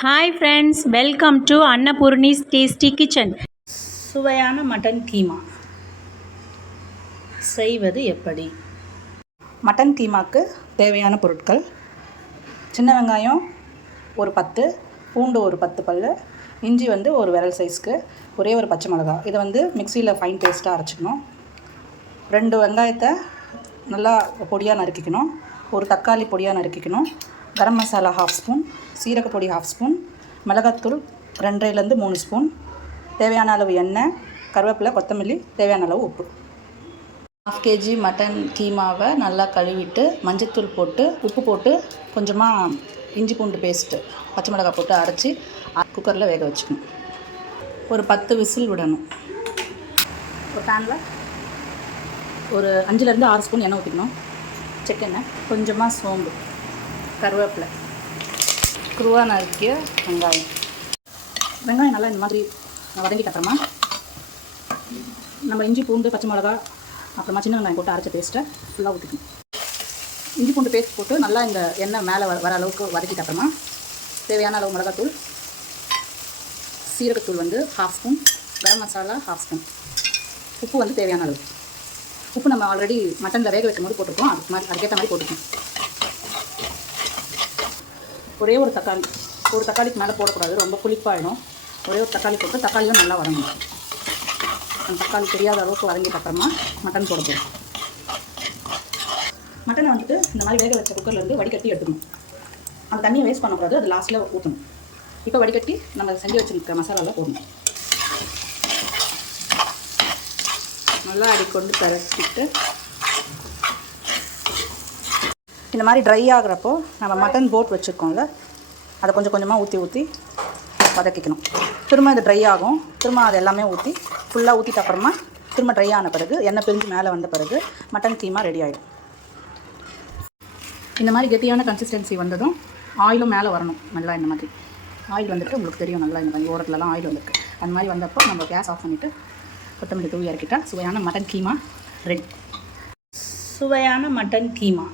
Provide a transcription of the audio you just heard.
Hi friends welcome to Annapurni's tasty kitchen சுவையான mutton keema. செய்வது எப்படி? மட்டன் கீமாக்கு தேவையான பொருட்கள். சின்ன வெங்காயம் ஒரு பத்து பூண்டு ஒரு பத்து பல் இஞ்சி வந்து ஒரு விரல் சைஸ்க்கு ஒரே ஒரு பச்சை மிளகா. இதை வந்து மிக்சியில் ஃபைன் பேஸ்ட்டாக அரைச்சிக்கணும். ரெண்டு வெங்காயத்தை நல்லா பொடியாக நறுக்கிக்கணும். ஒரு தக்காளி பொடியாக நறுக்கிக்கணும். கரம் மசாலா ஹாஃப் ஸ்பூன் சீரகப்பொடி ஹாஃப் ஸ்பூன் மிளகாத்தூள் ரெண்டரைலேருந்து மூணு ஸ்பூன் தேவையான அளவு எண்ணெய் கருவேப்பிலை கொத்தமல்லி தேவையான அளவு உப்பு. ஹாஃப் கேஜி மட்டன் கீமாவை நல்லா கழுவிட்டு மஞ்சத்தூள் போட்டு உப்பு போட்டு கொஞ்சமாக இஞ்சி பூண்டு பேஸ்ட்டு பச்சை மிளகாய் போட்டு அரைச்சி குக்கரில் வேக வச்சுக்கணும். ஒரு பத்து விசில் விடணும். ஒரு பேனில் ஒரு அஞ்சுலேருந்து ஆறு ஸ்பூன் எண்ணெய் ஊற்றிக்கணும் செக்கெண்ணெய் கொஞ்சமாக சோம்பு. கருவேப்பிலை. குருவா நறுக்கிய வெங்காயம். வெங்காயம் நல்லா இந்த மாதிரி வதங்கிட்ட அப்புறமா நம்ம இஞ்சி பூண்டு பச்சை மிளகா அப்புறமா சின்ன வெங்காயம் போட்டு அரைச்ச பேஸ்ட்டை ஃபுல்லாக ஊற்றிக்கணும் இஞ்சி பூண்டு பேஸ்ட் போட்டு நல்லா இந்த எண்ணெய் மேலே வர வர அளவுக்கு வதக்கிட்ட அப்புறமா தேவையான அளவு மிளகாத்தூள் சீரகத்தூள் வந்து half spoon garam masala half spoon உப்பு வந்து தேவையான அளவு. உப்பு நம்ம ஆல்ரெடி மட்டனில் வேக வைக்கும் போது போட்டிருக்கோம். அதுக்கு மாதிரி அதுக்கேற்ற மாதிரி போட்டுக்கணும். ஒரே ஒரு தக்காளி ஒரு தக்காளிக்கு மேலே போடக்கூடாது ரொம்ப புளிப்பாயிடும். ஒரே ஒரு தக்காளி போட்டு தக்காளியும் நல்லா வதங்கணும். அந்த தக்காளி தெரியாத அளவுக்கு வதங்கிட்ட அப்புறமா மட்டன் போட போகிறோம் மட்டனை வந்துட்டு இந்த மாதிரி வேக வச்ச குக்கர்லேருந்து வடிகட்டி எடுத்துக்கணும். அந்த தண்ணியை வேஸ்ட் பண்ணக்கூடாது அது லாஸ்ட்டில் ஊற்றணும் இப்போ வடிகட்டி நம்ம செஞ்சு வச்சுருக்க மசாலாவில் போடணும். நல்லா அடிக்கொண்டு பரட்டிட்டு இந்த மாதிரி ட்ரை ஆகுறப்போ நம்ம மட்டன் போட் வச்சுருக்கோம்ல அதை கொஞ்சம் கொஞ்சமாக ஊற்றி ஊற்றி வதக்கிக்கணும். திரும்ப இது ட்ரை ஆகும். திரும்ப அது எல்லாமே ஊற்றி ஃபுல்லாக ஊற்றிட்ட அப்புறமா திரும்ப ட்ரை ஆன பிறகு எண்ணெய் பிரிஞ்சு மேலே வந்த பிறகு மட்டன் கீமா ரெடி ஆகிடும் இந்த மாதிரி கெட்டியான கன்சிஸ்டன்சி வந்ததும் ஆயிலும் மேலே வரணும். நல்லா இந்த மாதிரி. ஆயில் வந்துட்டு உங்களுக்கு தெரியும் நல்லா இந்த மாதிரி ஓரத்துலலாம் ஆயில் வந்துருக்கு அந்த மாதிரி வந்தப்போ நம்ம கேஸ் ஆஃப் பண்ணிவிட்டு கொத்தமல்லி தூவி இறக்கிட்டால் சுவையான மட்டன் கீமா ரெடி சுவையான மட்டன் கீமா